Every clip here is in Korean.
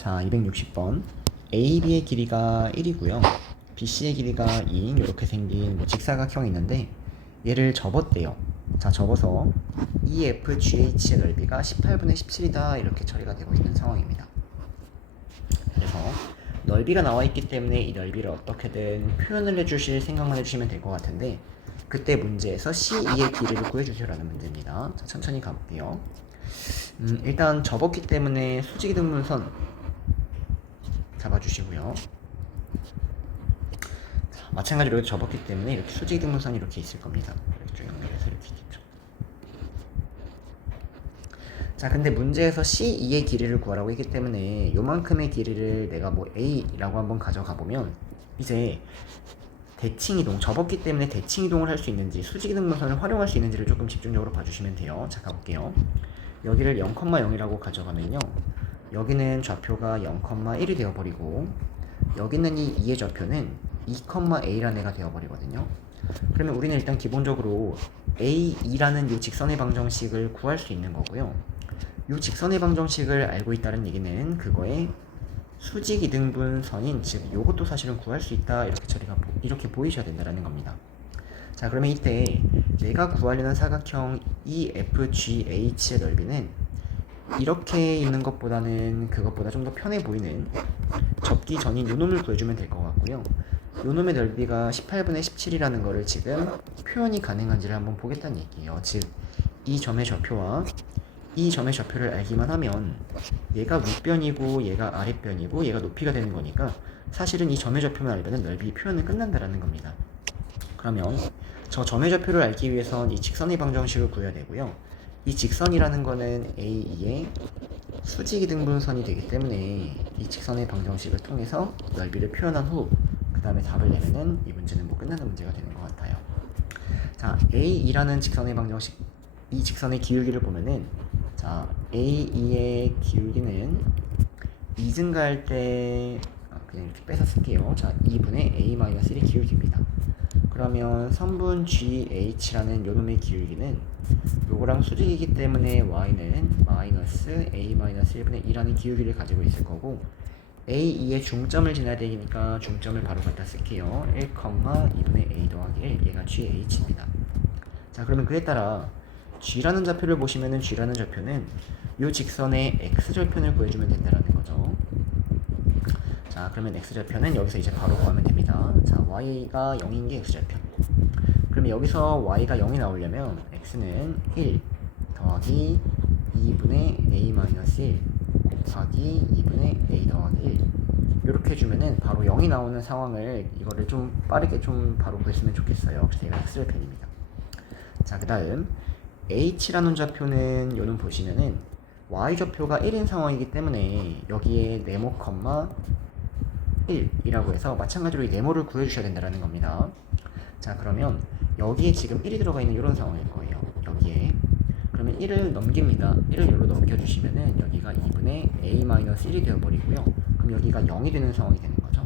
자, 260번. AB의 길이가 1이고요. BC의 길이가 2인 이렇게 생긴 뭐 직사각형이 있는데 얘를 접었대요. 자, 접어서 EFGH의 넓이가 18분의 17이다 이렇게 처리가 되고 있는 상황입니다. 그래서 넓이가 나와 있기 때문에 이 넓이를 어떻게든 표현을 해주실 생각만 해주시면 될 것 같은데 그때 문제에서 C2의 길이를 구해주시라는 문제입니다. 자, 천천히 가볼게요. 음, 일단 접었기 때문에 수직이 등분선 잡아주시고요. 자, 마찬가지로 여기 접었기 때문에 이렇게 수직이 등분선이 이렇게 있을 겁니다. 이렇게 쭉 연결해서 이렇게 있겠죠. 자, 근데 문제에서 C2의 길이를 구하라고 했기 때문에 요만큼의 길이를 내가 뭐 A라고 한번 가져가 보면 이제 대칭 이동, 접었기 때문에 대칭 이동을 할 수 있는지 수직 등분선을 활용할 수 있는지를 조금 집중적으로 봐주시면 돼요. 자, 가볼게요. 여기를 0,0이라고 가져가면요. 여기는 좌표가 0,1이 되어버리고 여기는 이 2의 좌표는 2,a라는 애가 되어버리거든요. 그러면 우리는 일단 기본적으로 a2라는 이 직선의 방정식을 구할 수 있는 거고요. 이 직선의 방정식을 알고 있다는 얘기는 그거의 수직 이등분 선인 즉 요것도 사실은 구할 수 있다 이렇게 처리가 보- 이렇게 보이셔야 된다는 겁니다. 자 그러면 이때 내가 구하려는 사각형 EFGH의 넓이는 이렇게 있는 것보다는 그것보다 좀 더 편해 보이는 접기 전인 요놈을 구해주면 될 것 같고요. 요놈의 넓이가 18분의 17이라는 거를 지금 표현이 가능한지를 한번 보겠다는 얘기예요. 즉 이 점의 좌표와 이 점의 좌표를 알기만 하면 얘가 윗변이고 얘가 아랫변이고 얘가 높이가 되는 거니까 사실은 이 점의 좌표만 알면 넓이 표현은 끝난다라는 겁니다. 그러면 저 점의 좌표를 알기 위해선 이 직선의 방정식을 구해야 되고요. 이 직선이라는 거는 A2의 수직이 등분선이 되기 때문에 이 직선의 방정식을 통해서 넓이를 표현한 후 그 다음에 답을 내면은 이 문제는 뭐 끝나는 문제가 되는 것 같아요. 자, A2라는 직선의 방정식 이 직선의 기울기를 보면은 자, A2의 기울기는 2 증가할 때 아, 그냥 이렇게 빼서 쓸게요. 자, 2분의 A-1의 기울기입니다. 그러면 선분 GH라는 요놈의 기울기는 요거랑 수직이기 때문에 y는 마이너스 a 마이너스 1분의 2라는 기울기를 가지고 있을 거고 a2의 중점을 지나야 되니까 중점을 바로 갖다 쓸게요. 1, 2분의 a 더하기 1 얘가 GH입니다. 자 그러면 그에 따라 G라는 좌표를 보시면은 G라는 좌표는 요 직선의 X절편을 구해주면 된다는 거죠 자 그러면 X절편은 여기서 이제 바로 구하면 됩니다. 자 Y가 0인 게 X절편 그러면 여기서 Y가 0이 나오려면 X는 1 더하기 2분의 A-1 곱하기 2분의 A 더하기 1 이렇게 해주면은 바로 0이 나오는 상황을 이거를 좀 빠르게 좀 바로 구했으면 좋겠어요. 그래서 얘가 X절편입니다. 자그 다음 H라는 좌표는 요는 보시면은 Y좌표가 1인 상황이기 때문에 여기에 네모 컴마 1이라고 해서 마찬가지로 이 네모를 구해주셔야 된다는 겁니다. 자 그러면 여기에 지금 1이 들어가 있는 이런 상황일 거예요. 여기에 그러면 1을 넘깁니다. 1을 여기로 넘겨주시면은 여기가 2분의 a-1이 되어버리고요. 그럼 여기가 0이 되는 상황이 되는 거죠.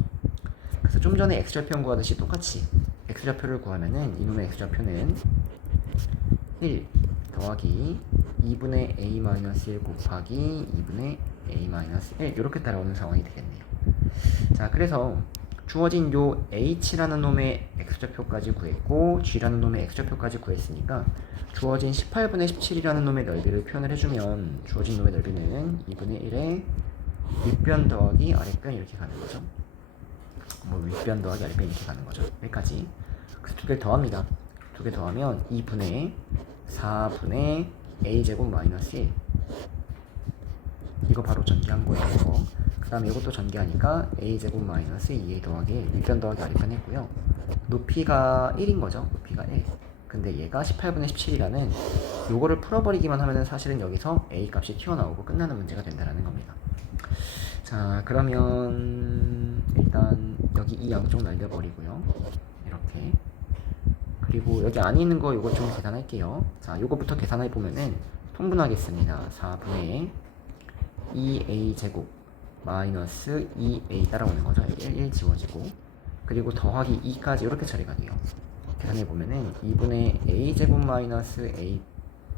그래서 좀 전에 x좌표 구하듯이 똑같이 x좌표를 구하면은 이놈의 x좌표는 1 더하기 2분의 a-1 곱하기 2분의 a-1 이렇게 따라오는 상황이 되겠네요. 자 그래서 주어진 요 h라는 놈의 x좌표까지 구했고 g라는 놈의 x좌표까지 구했으니까 주어진 18분의 17이라는 놈의 넓이를 표현을 해주면 주어진 놈의 넓이는 2분의 1에 윗변 더하기 아랫변 이렇게 가는 거죠. 뭐 윗변 더하기 아랫변 이렇게 가는 거죠. 여기까지. 그래서 두 개를 더합니다. 두 개 더하면 2분의 4분의 a제곱 마이너스 1 이거 바로 전개한 거예요. 이거 그 다음에 이것도 전개하니까 a제곱 마이너스 2a 더하기 1 윗변 더하기 아랫변 했고요. 높이가 1인 거죠 높이가 1 근데 얘가 18분의 17이라는 요거를 풀어버리기만 하면은 사실은 여기서 a 값이 튀어나오고 끝나는 문제가 된다는 겁니다. 자 그러면 일단 여기 이 양쪽 날려버리고요. 이렇게. 그리고 여기 안에 있는 거 요거 좀 계산할게요. 자 요거부터 계산해 보면은 통분하겠습니다. 4분의 2a 제곱 마이너스 2a 따라오는 거죠. 1, 1 지워지고. 그리고 더하기 2까지 이렇게 처리가 돼요. 계산해 보면은 2분의 a 제곱 마이너스 a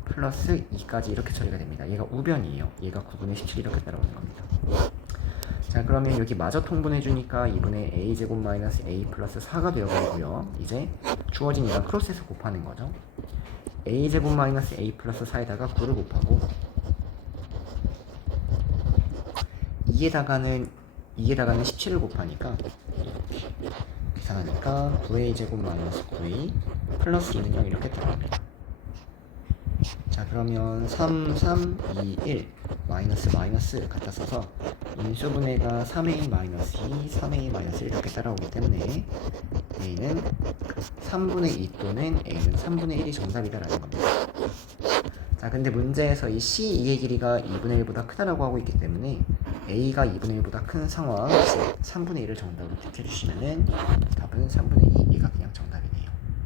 플러스 2까지 이렇게 처리가 됩니다. 얘가 우변이에요. 얘가 9분의 17 이렇게 따라오는 겁니다. 자 그러면 여기 마저 통분해 주니까 2분의 a 제곱 마이너스 a 플러스 4가 되어가고요. 이제 주어진 이가 크로스해서 곱하는 거죠. a 제곱 마이너스 a 플러스 4에다가 9를 곱하고 2에다가는 2에다가는 17을 곱하니까 계산하니까 9a 제곱 마이너스 9a 플러스 2는 0 이렇게 들어갑니다. 자 그러면 3, 3, 2, 1 마이너스 마이너스 갖다 써서 인수분해가 3a 마이너스 2, 3a 마이너스 1 이렇게 따라오기 때문에 a는 3분의 2 또는 a는 3분의 1이 정답이다라는 겁니다. 자 근데 문제에서 이 C2의 길이가 2분의 1보다 크다라고 하고 있기 때문에 a가 2분의 1보다 큰 상황 3분의 1을 정답으로 택해 주시면은 답은 3분의 2, 2가 그냥 정답이